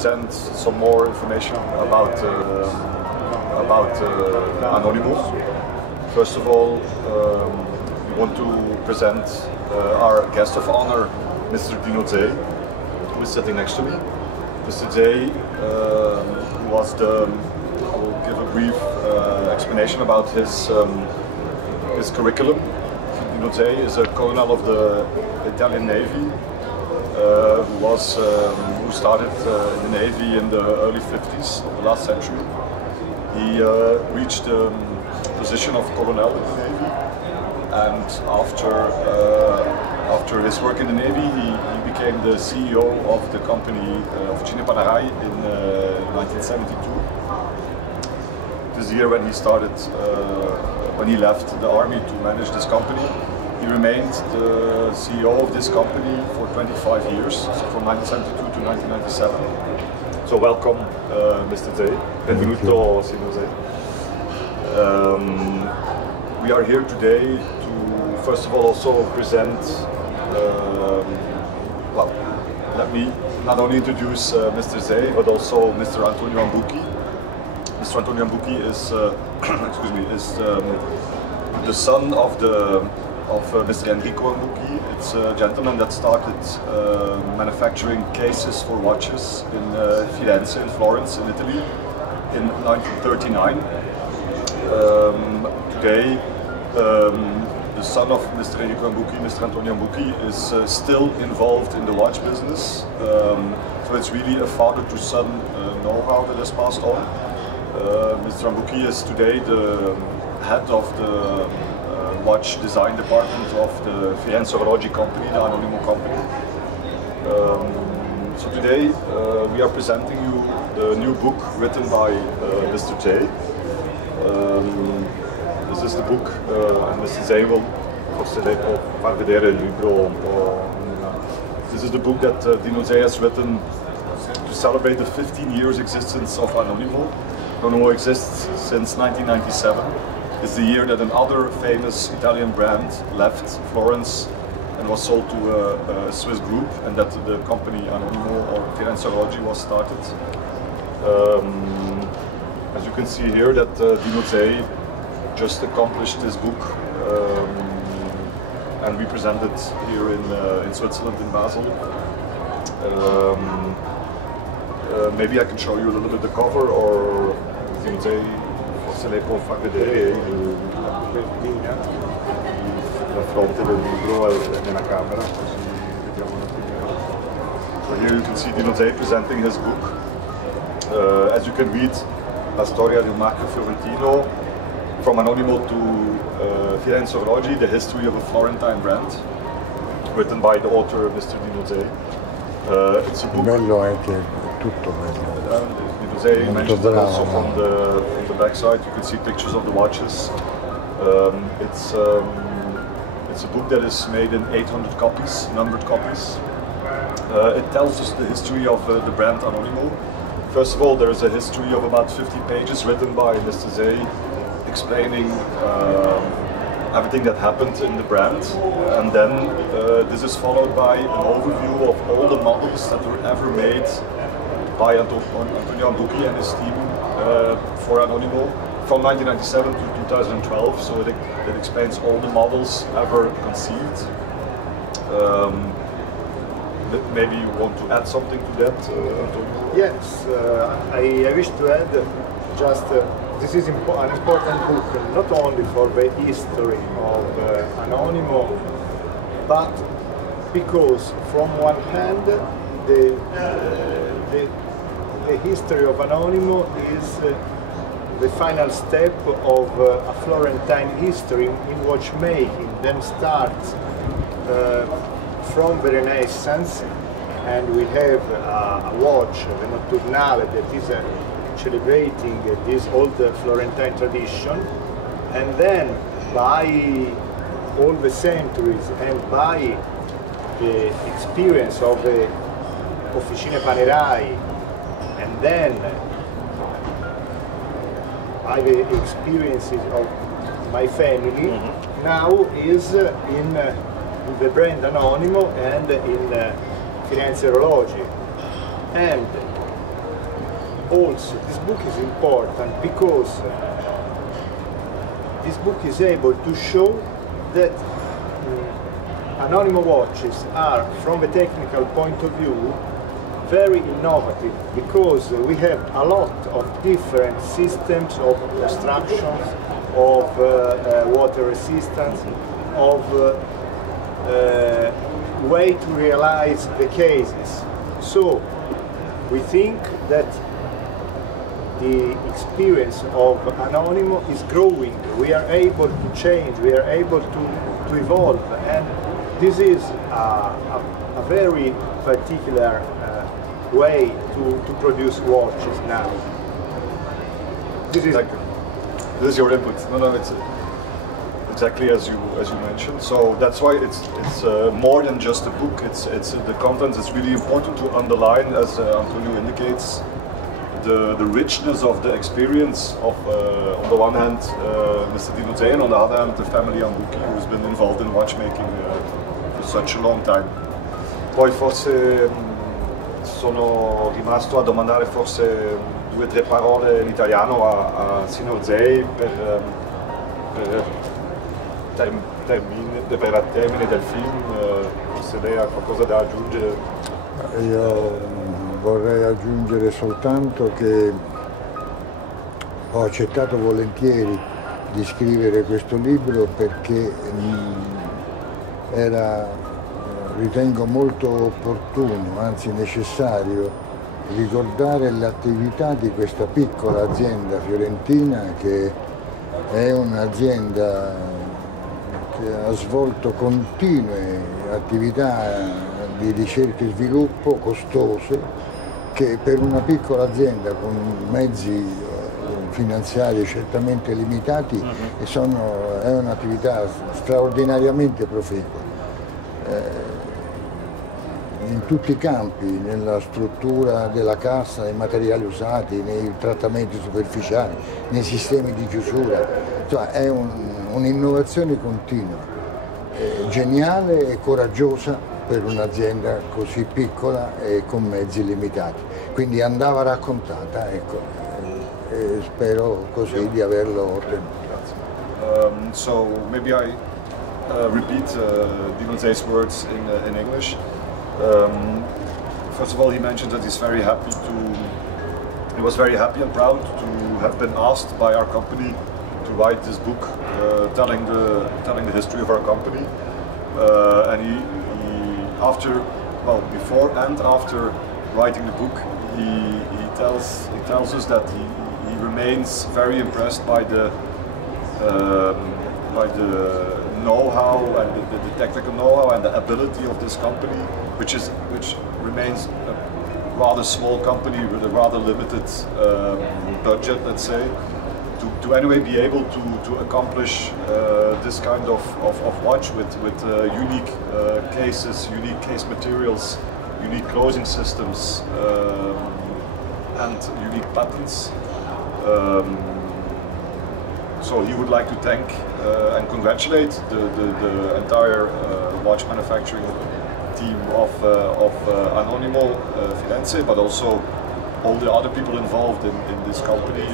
Present some more information about Anonimo. First of all, we want to present our guest of honor, Mr. Dino Zei, who is sitting next to me. Mr. Zei, who was I will give a brief explanation about his curriculum. Dino Zei is a colonel of the Italian Navy. Who started in the Navy in the early 50s of the last century. He reached the position of colonel in the Navy, and after his work in the Navy, he became the CEO of the company Officine Panerai in 1972. This year when he started, when he left the army to manage this company, he remained the CEO of this company for 25 years, so from 1972 to 1997. So welcome, Mr. Zei. Benvenuto, Dino Zei. We are here today to, first of all, also present, well, let me not only introduce Mr. Zei, but also Mr. Antonio Ambuchi. Mr. Antonio Ambuchi is, excuse me, is the son of Mr. Enrico Ambuchi. It's a gentleman that started manufacturing cases for watches in Firenze, in Florence, in Italy, in 1939. Today, the son of Mr. Enrico Ambuchi, Mr. Antonio Ambuchi, is still involved in the watch business. So it's really a father-to-son know-how that has passed on. Mr. Ambuchi is today the head of the watch design department of the Firenze Orologi company, the Anonimo company. So today we are presenting you the new book written by Mr. Zei. This is the book, and Mr. Zei will far vedere il libro un po'. This is the book that Dino Zei has written to celebrate the 15 years existence of Anonimo. Anonimo exists since 1997. It's the year that another famous Italian brand left Florence and was sold to a Swiss group, and that the company Anonimo or Firenze Orologi was started. As you can see here, that Dino Zei just accomplished this book, and we present it here in Switzerland, in Basel. Maybe I can show you a little bit the cover, or Dino Zei se lei può far vedere la fronte del libro nella camera, così vediamo un attimino. So here you can see Dino Zei presenting his book. As you can read, La storia del marchio fiorentino, from Anonimo to Firenze Orologi, the history of a Florentine brand, written by the author Mr. Dino Zei. It's a book. Bello anche tutto bello. Dino Zei mentioned it also from the backside. You can see pictures of the watches. It's a book that is made in 800 copies, numbered copies. It tells us the history of the brand Anonimo. First of all, there is a history of about 50 pages written by Mr. Zei, explaining everything that happened in the brand, and then this is followed by an overview of all the models that were ever made by Antonio Ambuchi and his team for Anonimo from 1997 to 2012, so it explains all the models ever conceived. Maybe you want to add something to that, Antonio? Yes, I wish to add just this is an important book, not only for the history of Anonimo, but because from one hand the history of Anonimo is the final step of a Florentine history in watchmaking, then starts from the Renaissance, and we have a watch, the Noturnale, that is celebrating this old Florentine tradition, and then by all the centuries and by the experience of the Officine Panerai, and then by the experiences of my family, now is in the brand Anonimo and in Firenze Orologi. And also this book is important because this book is able to show that Anonimo watches are, from a technical point of view, very innovative, because we have a lot of different systems of extractions, of water resistance, of way to realize the cases. So we think that the experience of Anonimo is growing. We are able to change, we are able to evolve, and this is a very particular way to produce watches now. This is your input. No, it's exactly as you mentioned. So that's why it's more than just a book. It's the content is really important to underline, as Antonio indicates, the richness of the experience of, on the one hand, Mr. Dino Zei, and on the other hand, the family Ambuki, who's been involved in watchmaking for such a long time. Poi forse sono rimasto a domandare forse 2 o 3 parole in italiano a Dino Zei per il termine del film, se lei ha qualcosa da aggiungere. Io vorrei aggiungere soltanto che ho accettato volentieri di scrivere questo libro perché ritengo molto opportuno, anzi necessario, ricordare l'attività di questa piccola azienda fiorentina, che è un'azienda che ha svolto continue attività di ricerca e sviluppo costose, che per una piccola azienda con mezzi finanziari certamente limitati è un'attività straordinariamente proficua. In tutti i campi, nella struttura della cassa, nei materiali usati, nei trattamenti superficiali, nei sistemi di chiusura, cioè è un'innovazione continua, geniale e coraggiosa per un'azienda così piccola e con mezzi limitati. Quindi andava raccontata, ecco, e spero così di averlo ottenuto. So maybe I repeat Dino Zei's words in English. First of all, he mentioned that he was very happy and proud to have been asked by our company to write this book telling the history of our company. And before and after writing the book, he tells us that he remains very impressed by the know-how and the technical know-how and the ability of this company, which remains a rather small company with a rather limited budget, let's say, to anyway be able to accomplish this kind of watch with unique cases, unique case materials, unique closing systems, and unique patents. So he would like to thank and congratulate the entire watch manufacturing team of Anonimo Firenze, but also all the other people involved in this company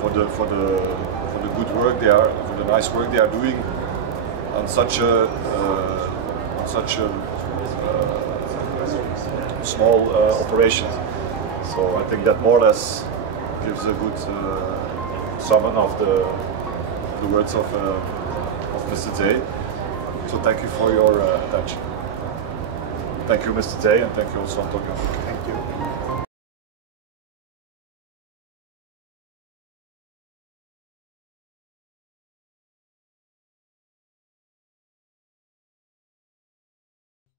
for the good work for the nice work they are doing on such a small operation. So I think that more or less gives a good summon of the words of Mr. Zei. So thank you for your attention. Thank you, Mr. Zei, and thank you also, Antonio. Thank you.